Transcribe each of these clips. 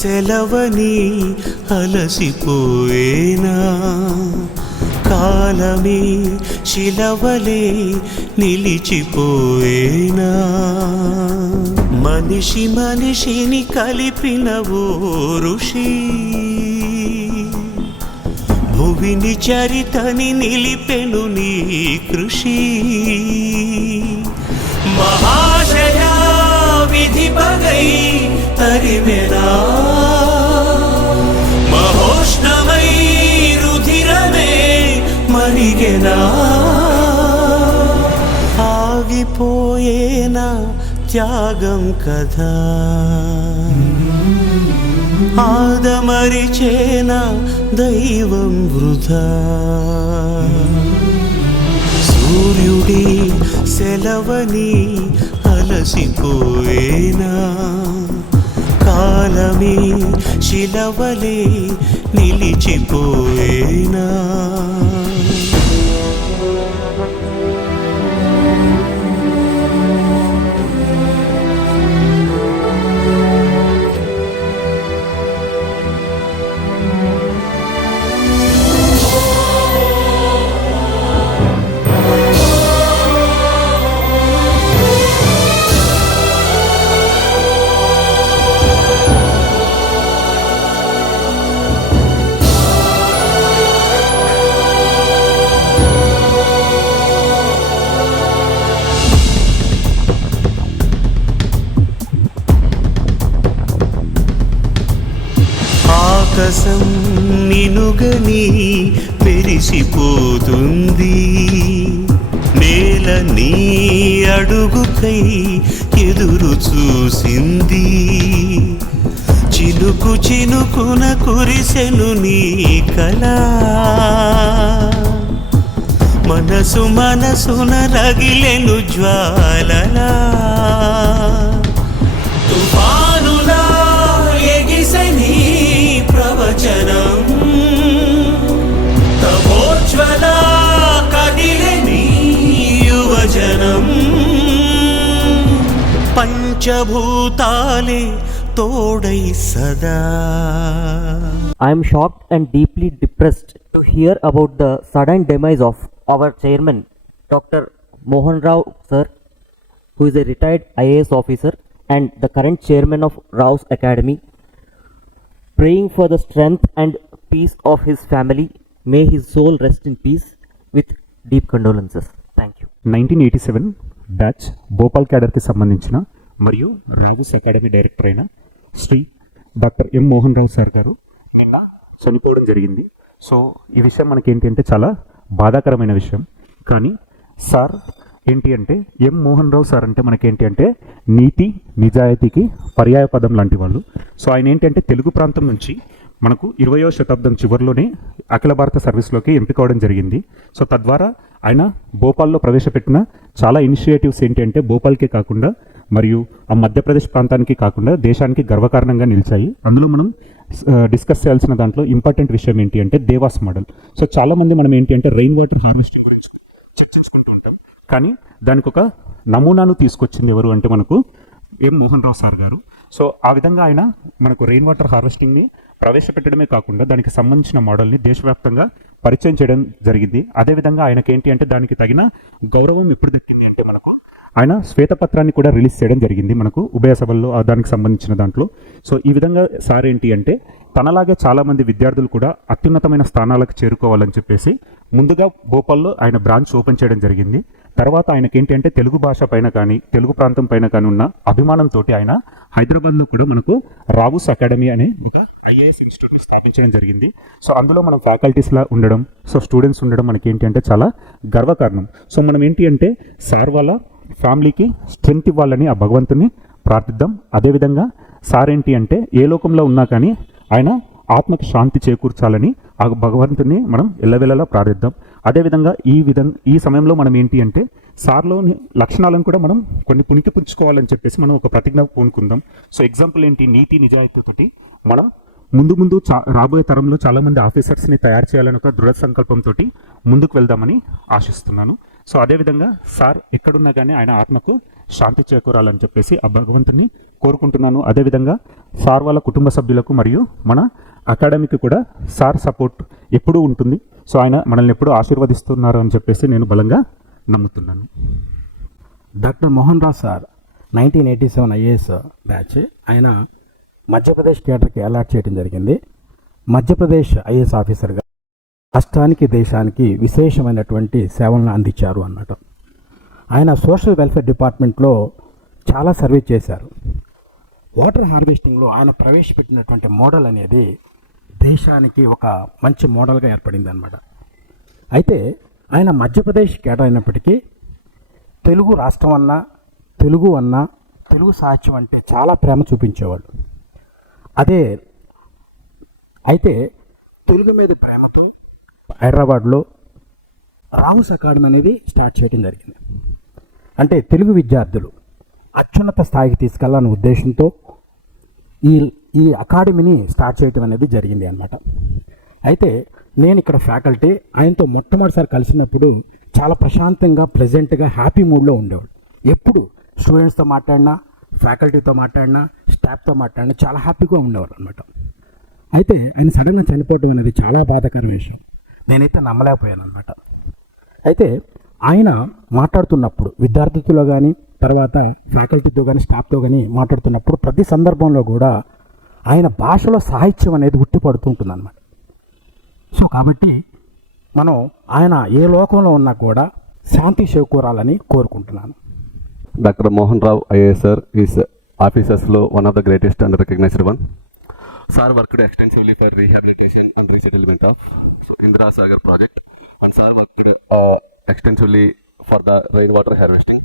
సెలవని అలసిపోయేనా, కాలమే శిలవలే నిలిచిపోయేనా. మనిషి మనిషిని కలిపిన ఓ ఋషి, భువిని చరితని నిలిపెను నీ కృషి. మహాశయ విధి పగై తరిమెనా, మహోష్ణమై రుధిరమే మరిగెనా. ఆగిపోయేనా త్యాగం కదా, ఆదమరిచేనా దైవం వృధా. సూర్యుడి సెలవని అలసిపోయేనా, కాలమే శిలవలే నిలిచిపోయేనా. ఆకాశం నినుగని పెరిసిపోతుంది, నేల నీ అడుగుకై ఎదురు చూసింది. చినుకు చినుకున కురిసెను నీ కళ, మనసు మనసున రగిలెను జ్వాలలా. తుఫానులా ఎగిసని ప్రవచనం, తపోజ్వల కదిలని యువజనం. పంచభూతాలే తోడై సదా. I am shocked and deeply depressed to hear about the sudden demise of our chairman, Dr. Mohan Rao sir, who is a retired IAS officer and the current chairman of Rao's Academy. Praying for the strength and peace of his family. May his soul rest in peace with deep condolences. Thank you. 1987 batch Bhopal క్యాడర్కి సంబంధించిన మరియు Rao's academy director అయిన Shri doctor M Mohan Rao sir గారు నిన్న చనిపోవడం జరిగింది. So ఈ విషయం మనకి ఏంటి అంటే చాలా బాధాకరమైన విషయం. కానీ సార్ ఏంటి అంటే ఎం మోహన్ రావు సార్ అంటే మనకేంటి అంటే నీతి నిజాయితీకి పర్యాయ పదం లాంటి వాళ్ళు. సో ఆయన ఏంటంటే తెలుగు ప్రాంతం నుంచి మనకు 20వ శతాబ్దం చివరిలోనే అఖిల భారత సర్వీస్లోకి ఎంపిక అవడం జరిగింది. సో తద్వారా ఆయన భోపాల్లో ప్రవేశపెట్టిన చాలా ఇనిషియేటివ్స్ ఏంటి అంటే భోపాల్కే కాకుండా మరియు ఆ మధ్యప్రదేశ్ ప్రాంతానికి కాకుండా దేశానికి గర్వకారణంగా నిలిచాయి. అందులో మనం డిస్కస్ చేయాల్సిన దాంట్లో ఇంపార్టెంట్ విషయం ఏంటి అంటే దేవాస్ మోడల్. సో చాలామంది మనం ఏంటి అంటే రెయిన్ వాటర్ హార్వెస్టింగ్ గురించి చర్చించుకుంటూ ఉంటాం, కానీ దానికి ఒక నమూనాను తీసుకొచ్చింది ఎవరు అంటే మనకు ఎం మోహన్ రావు సార్ గారు. సో ఆ విధంగా ఆయన మనకు రెయిన్ వాటర్ హార్వెస్టింగ్ని ప్రవేశపెట్టడమే కాకుండా దానికి సంబంధించిన మోడల్ని దేశవ్యాప్తంగా పరిచయం చేయడం జరిగింది. అదేవిధంగా ఆయనకి ఏంటి అంటే దానికి తగిన గౌరవం ఎప్పుడు దక్కింది అంటే మనకు ఆయన శ్వేతపత్రాన్ని కూడా రిలీజ్ చేయడం జరిగింది మనకు ఉభయ సభల్లో దానికి సంబంధించిన దాంట్లో. సో ఈ విధంగా సార్ ఏంటి అంటే తనలాగే చాలామంది విద్యార్థులు కూడా అత్యున్నతమైన స్థానాలకు చేరుకోవాలని చెప్పేసి ముందుగా భోపాల్లో ఆయన బ్రాంచ్ ఓపెన్ చేయడం జరిగింది. తర్వాత ఆయనకి ఏంటి అంటే తెలుగు భాష పైన కానీ తెలుగు ప్రాంతం పైన కానీ ఉన్న అభిమానంతో ఆయన హైదరాబాద్లో కూడా మనకు రావుస్ అకాడమీ అనే ఒక ఐఏఎస్ ఇన్స్టిట్యూట్ స్థాపించడం జరిగింది. సో అందులో మనం ఫ్యాకల్టీస్లా ఉండడం, సో స్టూడెంట్స్ ఉండడం మనకి ఏంటి అంటే చాలా గర్వకారణం. సో మనం ఏంటి అంటే సార్ వాళ్ళ ఫ్యామిలీకి స్ట్రెంగ్త్ ఇవ్వాలని ఆ భగవంతుని ప్రార్థిద్దాం. అదేవిధంగా సార్ ఏంటి అంటే ఏ లోకంలో ఉన్నా కానీ ఆయన ఆత్మకి శాంతి చేకూర్చాలని ఆ భగవంతుని మనం ఎల్లవెల్లలా ప్రార్థిద్దాం. అదేవిధంగా ఈ సమయంలో మనం ఏంటి అంటే సార్లోని లక్షణాలను కూడా మనం కొన్ని పుణికిపుచ్చుకోవాలని చెప్పేసి మనం ఒక ప్రతిజ్ఞ పూనుకుందాం. సో ఎగ్జాంపుల్ ఏంటి, నీతి నిజాయితీతోటి మన ముందు రాబోయే తరంలో చాలామంది ఆఫీసర్స్ని తయారు చేయాలని ఒక దృఢ సంకల్పంతో ముందుకు వెళ్దామని ఆశిస్తున్నాను. సో అదేవిధంగా సార్ ఎక్కడున్నా కానీ ఆయన ఆత్మకు శాంతి చేకూరాలని చెప్పేసి ఆ భగవంతుని కోరుకుంటున్నాను. అదేవిధంగా సార్ వాళ్ళ కుటుంబ సభ్యులకు మరియు మన అకాడమీకి కూడా సార్ సపోర్ట్ ఎప్పుడూ ఉంటుంది. సో ఆయన మనల్ని ఎప్పుడూ ఆశీర్వదిస్తున్నారు అని చెప్పేసి నేను బలంగా నమ్ముతున్నాను. Doctor Mohan Rao sir 1987 IAS batch. ఆయన మధ్యప్రదేశ్ కేడర్కి అలాట్ చేయడం జరిగింది. మధ్యప్రదేశ్ ఐఏఎస్ ఆఫీసర్గా రాష్ట్రానికి దేశానికి విశేషమైనటువంటి సేవలను అందించారు అన్నట్టు. ఆయన సోషల్ వెల్ఫేర్ డిపార్ట్మెంట్లో చాలా సర్వీస్ చేశారు. వాటర్ హార్వెస్టింగ్లో ఆయన ప్రవేశపెట్టినటువంటి మోడల్ అనేది దేశానికి ఒక మంచి మోడల్గా ఏర్పడింది అన్నమాట. అయితే ఆయన మధ్యప్రదేశ్ కేడర్ అయినప్పటికీ తెలుగు రాష్ట్రం అన్నా, తెలుగు అన్నా, తెలుగు సాహిత్యం అంటే చాలా ప్రేమ చూపించేవాళ్ళు. అయితే తెలుగు మీద ప్రేమతో హైదరాబాద్లో రావుస్ అకాడమీ అనేది స్టార్ట్ చేయడం జరిగింది. అంటే తెలుగు విద్యార్థులు అత్యున్నత స్థాయికి తీసుకెళ్లాలనే ఉద్దేశంతో ఈ అకాడమీని స్టార్ట్ చేయడం అనేది జరిగింది అన్నమాట. అయితే నేను ఇక్కడ ఫ్యాకల్టీ ఆయనతో మొట్టమొదటిసారి కలిసినప్పుడు చాలా ప్రశాంతంగా, ప్లెజెంట్గా, హ్యాపీ మూడ్లో ఉండేవాడు. ఎప్పుడు స్టూడెంట్స్తో మాట్లాడినా, ఫ్యాకల్టీతో మాట్లాడినా, స్టాఫ్తో మాట్లాడినా చాలా హ్యాపీగా ఉండేవారు అనమాట. అయితే ఆయన సడన్గా చనిపోవడం అనేది చాలా బాధాకరమైన విషయం. నేనైతే నమ్మలేకపోయాను అనమాట. అయితే ఆయన మాట్లాడుతున్నప్పుడు విద్యార్థులతో కానీ, తర్వాత ఫ్యాకల్టీతో కానీ, స్టాఫ్తో కానీ మాట్లాడుతున్నప్పుడు ప్రతి సందర్భంలో కూడా ఆయన భాషలో సాహిత్యం అనేది ఉట్టిపడుతుంటుంది అన్నమాట. సో కాబట్టి మనం ఆయన ఏ లోకంలో ఉన్నా కూడా శాంతి చేకూరాలని కోరుకుంటున్నాను. Dr. Mohan Rao IAS sir is officers lo one of the greatest and recognized one. Sir worked extensively for rehabilitation and resettlement of Indira Sagar project, and sir worked extensively for the rainwater harvesting.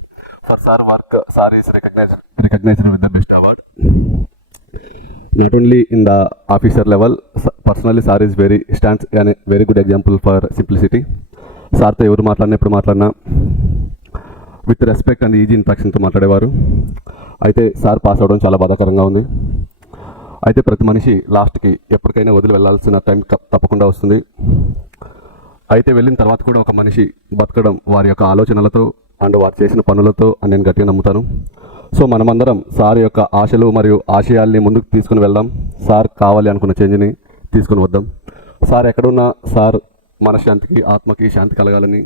For sir work, sir is recognized with the best award. Not only in the officer level, personally sir is stands a very good example for simplicity. Sir తో ఎవరు మాట్లాడినా ఎప్పుడు మాట్లాడినా with respect and easy ఇంట్రాక్షన్తో మాట్లాడేవారు. అయితే sir pass అవ్వడం చాలా బాధాకరంగా ఉంది. అయితే ప్రతి మనిషి లాస్ట్కి ఎప్పటికైనా వదిలి వెళ్ళాల్సిన టైం తప్పకుండా వస్తుంది. అయితే వెళ్ళిన తర్వాత కూడా ఒక మనిషి బతకడం వారి యొక్క ఆలోచనలతో అండ్ వారు చేసిన పనులతో అని నేను గట్టిగా నమ్ముతాను. సో మనమందరం సార్ యొక్క ఆశలు మరియు ఆశయాల్ని ముందుకు తీసుకుని వెళ్దాం. సార్ కావాలి అనుకున్న చేంజ్ని తీసుకుని వద్దాం. సార్ ఎక్కడున్నా సార్ మనశ్శాంతికి, ఆత్మకి శాంతి కలగాలని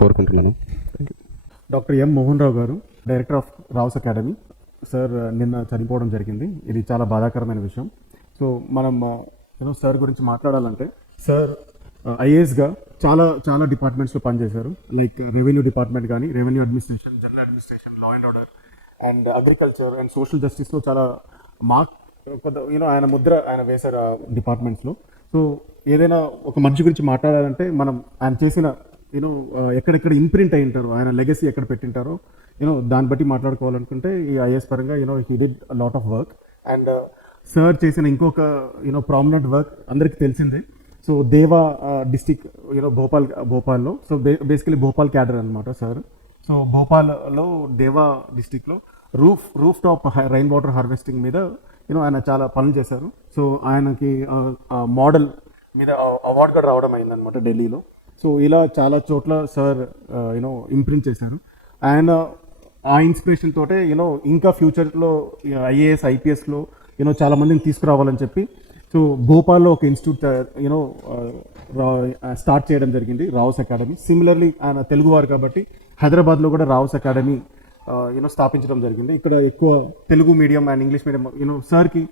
కోరుకుంటున్నాను. థ్యాంక్ you. Doctor M Mohan Rao గారు, director of Rao's academy. Sir నిన్న చనిపోవడం జరిగింది. ఇది చాలా బాధాకరమైన విషయం. సో మనం సార్ గురించి మాట్లాడాలంటే, సార్ ఐఏఎస్గా చాలా డిపార్ట్మెంట్స్లో పనిచేశారు. లైక్ రెవెన్యూ డిపార్ట్మెంట్ కానీ, revenue administration, general administration, law and order and agriculture and social జస్టిస్లో చాలా ఆయన ముద్ర ఆయన వేశారు ఆ డిపార్ట్మెంట్స్లో. సో ఏదైనా ఒక మనిషి గురించి మాట్లాడాలంటే మనం ఆయన చేసిన ఎక్కడెక్కడ ఇంప్రింట్ అయి ఉంటారో, ఆయన లెగసీ ఎక్కడ పెట్టింటారో దాన్ని బట్టి మాట్లాడుకోవాలనుకుంటే ఈ ఐఏఎస్ పరంగా he did lot of work. And sir చేసిన ఇంకొక ప్రామినెంట్ వర్క్ అందరికీ తెలిసిందే. సో దేవా డిస్టిక్ భోపాల్లో, సో బేసికలీ భోపాల్ క్యాడర్ అనమాట సార్. సో భోపాల్లో దేవా డిస్టిక్లో roof top rain water harvesting మీద ఆయన చాలా పనులు చేశారు. సో ఆయనకి మోడల్ మీద అవార్డు కూడా రావడం అయిందనమాట ఢిల్లీలో. సో ఇలా చాలా చోట్ల సార్ ఇంప్రింట్ చేశారు. ఆయన ఆ ఇన్స్పిరేషన్ తోటే ఇంకా ఫ్యూచర్లో ఐఏఎస్, ఐపీఎస్లో చాలా మందిని తీసుకురావాలని చెప్పి సో భోపాల్లో ఒక ఇన్స్టిట్యూట్ స్టార్ట్ చేయడం జరిగింది, రావుస్ అకాడమీ. సిమిలర్లీ ఆయన తెలుగువారు కాబట్టి హైదరాబాద్లో కూడా రావుస్ అకాడమీ స్థాపించడం జరిగింది. ఇక్కడ ఎక్కువ Telugu medium and English medium. సార్కి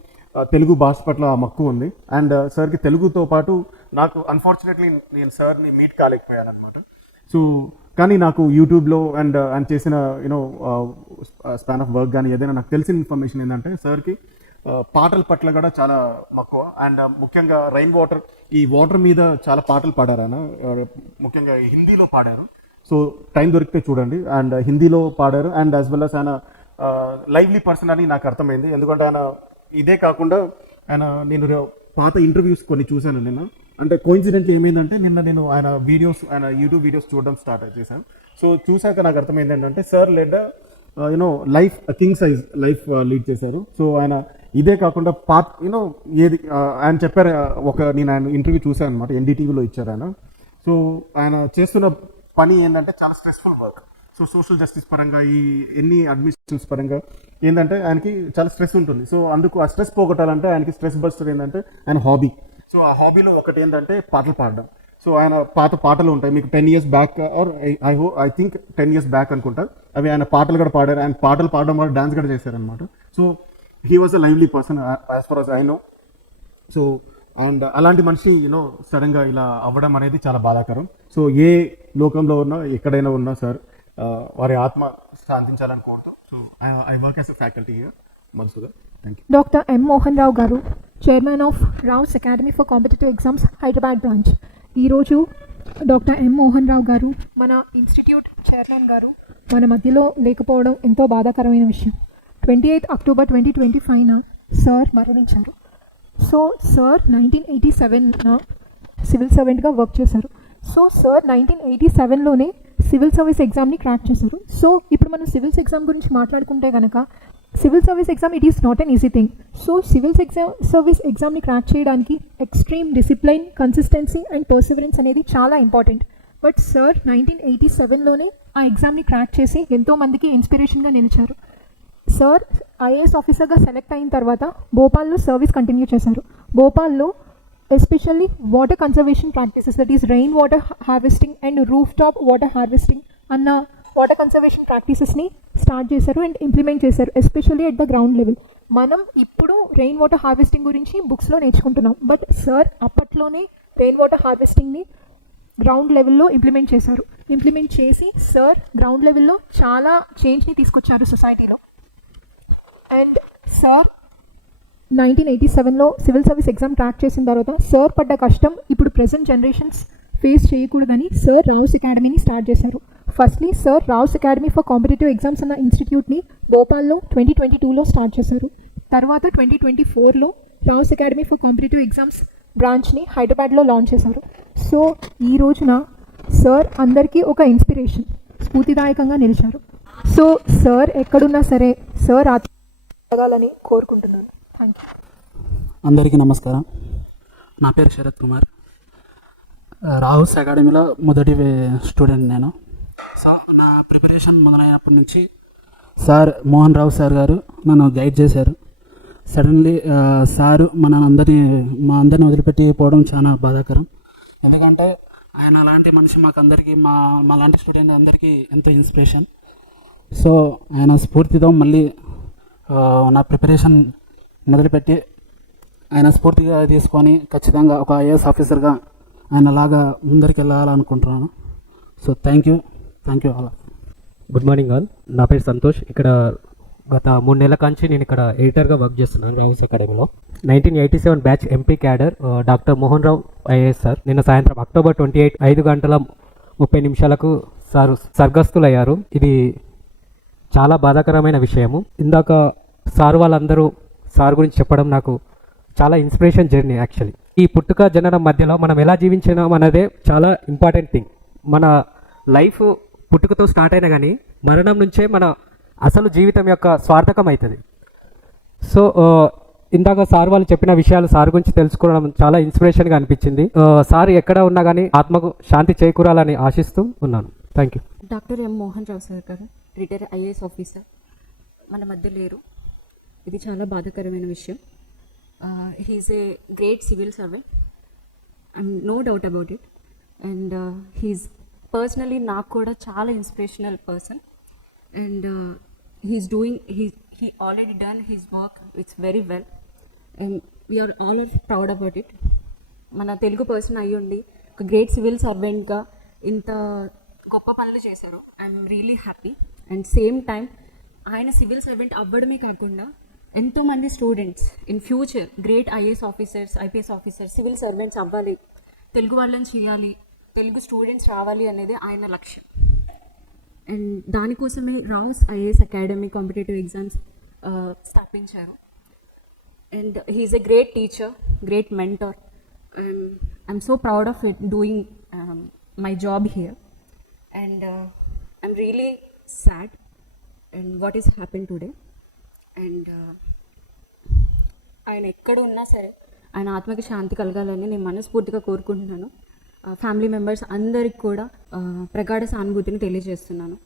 తెలుగు భాష పట్ల మక్కువ ఉంది. అండ్ సార్కి తెలుగుతో పాటు నాకు అన్ఫార్చునేట్లీ నేను సార్ని మీట్ కాలేకపోయాను అనమాట. సో కానీ నాకు యూట్యూబ్లో అండ్ ఆయన చేసిన స్పాన్ ఆఫ్ వర్క్ కానీ ఏదైనా నాకు తెలిసిన ఇన్ఫర్మేషన్ ఏంటంటే సార్కి పాటల పట్ల కూడా చాలా మక్కువ. అండ్ ముఖ్యంగా రైన్ వాటర్, ఈ వాటర్ మీద చాలా పాటలు పాడారు ఆయన. ముఖ్యంగా హిందీలో పాడారు. సో టైం దొరికితే చూడండి. అండ్ హిందీలో పాడారు. అండ్ యాజ్ వెల్ అస్ ఆయన లైవ్లీ పర్సన్ అని నాకు అర్థమైంది. ఎందుకంటే ఆయన ఇదే కాకుండా నేను పాత ఇంటర్వ్యూస్ కొన్ని చూశాను నిన్న. అంటే కోఇన్సిడెంట్లీ ఏమైందంటే నేను ఆయన యూట్యూబ్ వీడియోస్ చూడడం స్టార్ట్ చేశాను. సో చూశాక నాకు అర్థమైంది ఏంటంటే sir led life king size life lead చేశారు. సో ఆయన ఇదే కాకుండా ఏది ఆయన చెప్పారు, నేను ఆయన ఇంటర్వ్యూ చూశాను అనమాట, ఎన్డీటీవీలో ఇచ్చారు ఆయన. సో ఆయన చేస్తున్న పని ఏంటంటే చాలా stressful work. So social justice పరంగా ఈ ఎన్ని అడ్మిషన్స్ పరంగా ఏంటంటే ఆయనకి చాలా స్ట్రెస్ ఉంటుంది. సో అందుకు ఆ స్ట్రెస్ పోగొట్టాలంటే ఆయనకి స్ట్రెస్ బస్టర్ ఏంటంటే ఆయన హాబీ. సో ఆ హాబీలో ఒకటి ఏంటంటే పాటలు పాడడం. సో ఆయన పాత పాటలు ఉంటాయి మీకు 10 years back or I think 10 years back అనుకుంటా. అవి ఆయన పాటలు కూడా పాడారు. ఆయన పాటలు పాడడం వల్ల డాన్స్ కూడా చేశారనమాట. So he was a lively person as far as I know. So and అలాంటి మనిషి సడన్గా ఇలా అవ్వడం అనేది చాలా బాధాకరం. సో ఏ లోకంలో ఉన్నా ఎక్కడైనా ఉన్నా సార్ వారి ఆత్మ శాంతించాలని కోరుతాం. So I work as a faculty here Madhusudan. Thank you. Doctor M Mohan Rao గారు, chairman of Rao's academy for competitive exams Hyderabad branch. ఈరోజు డాక్టర్ ఎం మోహన్ రావు గారు మన ఇన్స్టిట్యూట్ చైర్మన్ గారు మన మధ్యలో లేకపోవడం ఎంతో బాధాకరమైన విషయం. 28 అక్టోబర్ 2025 సార్ మరణించారు. సో సార్ 1987 సివిల్ సర్వెంట్గా వర్క్ చేశారు. సో సార్ 1987లోనే సివిల్ సర్వీస్ ఎగ్జామ్ని క్రాక్ చేశారు. సో ఇప్పుడు మనం సివిల్స్ ఎగ్జామ్ గురించి మాట్లాడుకుంటే కనుక civil service exam it is not an easy thing. So civil service ఎగ్జామ్ని క్రాక్ చేయడానికి extreme discipline, consistency and perseverance అనేది చాలా ఇంపార్టెంట్. బట్ సార్ 1987లోనే ఆ ఎగ్జామ్ని క్రాక్ చేసి ఎంతోమందికి ఇన్స్పిరేషన్గా నిలిచారు. సార్ ఐఏఎస్ ఆఫీసర్గా సెలెక్ట్ అయిన తర్వాత భోపాల్లో సర్వీస్ కంటిన్యూ చేశారు. భోపాల్లో especially water conservation practices, that is rain water harvesting and roof top water harvesting అన్న వాటర్ కన్జర్వేషన్ ప్రాక్టీసెస్ని స్టార్ట్ చేశారు అండ్ ఇంప్లిమెంట్ చేశారు, especially at the ground level. మనం ఇప్పుడు రెయిన్ వాటర్ హార్వెస్టింగ్ గురించి బుక్స్లో నేర్చుకుంటున్నాం. బట్ సార్ అప్పట్లోనే రెయిన్ వాటర్ హార్వెస్టింగ్ని గ్రౌండ్ లెవెల్లో ఇంప్లిమెంట్ చేశారు. ఇంప్లిమెంట్ చేసి సార్ గ్రౌండ్ లెవెల్లో చాలా చేంజ్ని తీసుకొచ్చారు సొసైటీలో. అండ్ సార్ 1987లో సివిల్ సర్వీస్ ఎగ్జామ్ క్రాక్ చేసిన తర్వాత సార్ పడ్డ కష్టం ఇప్పుడు ప్రెజెంట్ జనరేషన్స్ ఫేస్ చేయకూడదని సార్ రావ్స్ అకాడమీని స్టార్ట్ చేశారు. Firstly sir Rao's academy for competitive exams అన్న ఇన్స్టిట్యూట్ని భోపాల్లో 2022లో స్టార్ట్ చేశారు. తర్వాత 2024లో Rao's academy for competitive exams బ్రాంచ్ని హైదరాబాద్లో లాంచ్ చేశారు. సో ఈ రోజున సార్ అందరికీ ఒక ఇన్స్పిరేషన్, స్ఫూర్తిదాయకంగా నిలిచారు. సో సార్ ఎక్కడున్నా సరే సార్ ఆగాలని కోరుకుంటున్నాను. థ్యాంక్ యూ. అందరికీ నమస్కారం. నా పేరు శరత్ కుమార్. రావ్స్ అకాడమీలో మొదటి స్టూడెంట్ నేను. నా ప్రిపరేషన్ మొదలైనప్పటి నుంచి సార్ మోహన్ రావు సార్ గారు నన్ను గైడ్ చేశారు. సడన్లీ సారు మా అందరిని వదిలిపెట్టి పోవడం చాలా బాధాకరం. ఎందుకంటే ఆయన అలాంటి మనిషి మాకందరికీ మా లాంటి స్టూడెంట్ అందరికీ ఎంతో ఇన్స్పిరేషన్. సో ఆయన స్ఫూర్తితో మళ్ళీ నా ప్రిపరేషన్ మొదలుపెట్టి ఆయన స్ఫూర్తిగా తీసుకొని ఖచ్చితంగా ఒక ఐఏఎస్ ఆఫీసర్గా ఆయనలాగా ముందరికి వెళ్ళాలనుకుంటున్నాను. So thank you all. Good morning all. నా పేరు సంతోష్. ఇక్కడ గత 3 నెలల కాంచి నేను ఇక్కడ ఎడిటర్గా వర్క్ చేస్తున్నాను రావ్స్ అకాడమీలో. 1987 batch MP cadre doctor Mohan Rao IAS sir నిన్న సాయంత్రం అక్టోబర్ 28 5:30 సార్ స్వర్గస్థులయ్యారు. ఇది చాలా బాధాకరమైన విషయము. ఇందాక సార్ వాళ్ళందరూ సార్ గురించి చెప్పడం నాకు చాలా ఇన్స్పిరేషన్ జర్నీ యాక్చువల్లీ. ఈ పుట్టుక జననం మధ్యలో మనం ఎలా జీవించినాం అన్నదే చాలా ఇంపార్టెంట్ థింగ్. మన లైఫ్ పుట్టుకతో స్టార్ట్ అయినా కానీ మరణం నుంచే మన అసలు జీవితం యొక్క స్వార్థకం అవుతుంది. సో ఇందాక సార్ వాళ్ళు చెప్పిన విషయాలు సార్ గురించి తెలుసుకోవడం చాలా ఇన్స్పిరేషన్గా అనిపించింది. సార్ ఎక్కడ ఉన్నా కానీ ఆత్మకు శాంతి చేకూరాలని ఆశిస్తూ ఉన్నాను. Thank you. Doctor M Mohan Rao sir garu, retired IAS officer మన మధ్య లేరు. ఇది చాలా బాధాకరమైన విషయం. He is a great civil servant, I'm no doubt about it. And he is personally నాకు కూడా చాలా inspirational person. And he is doing he already done his work, it's very well, and we are all proud about it. మన Telugu person అయ్యుండి ఒక great civil సర్వెంట్గా ఇంత గొప్ప పనులు చేశారు. I'm really happy. And same time ఆయన సివిల్ సర్వెంట్ అవ్వడమే కాకుండా ఎంతోమంది students in future great IAS officers, IPS officers, civil servants అవ్వాలి, తెలుగు వాళ్ళని చేయాలి, తెలుగు స్టూడెంట్స్ రావాలి అనేది ఆయన లక్ష్యం. అండ్ దానికోసమే Rao's IAS academy competitive exams స్థాపించారు. And he is a great teacher, great mentor. I'm so proud of it doing my job here. And I'm really sad and what is happen today. And ఆయన ఎక్కడ ఉన్నా సరే ఆయన ఆత్మకి శాంతి కలగాలని నేను మనస్ఫూర్తిగా కోరుకుంటున్నాను. ఫ్యామిలీ మెంబర్స్ అందరికి కూడా ప్రగాఢ సానుభూతిని తెలియజేస్తున్నాను.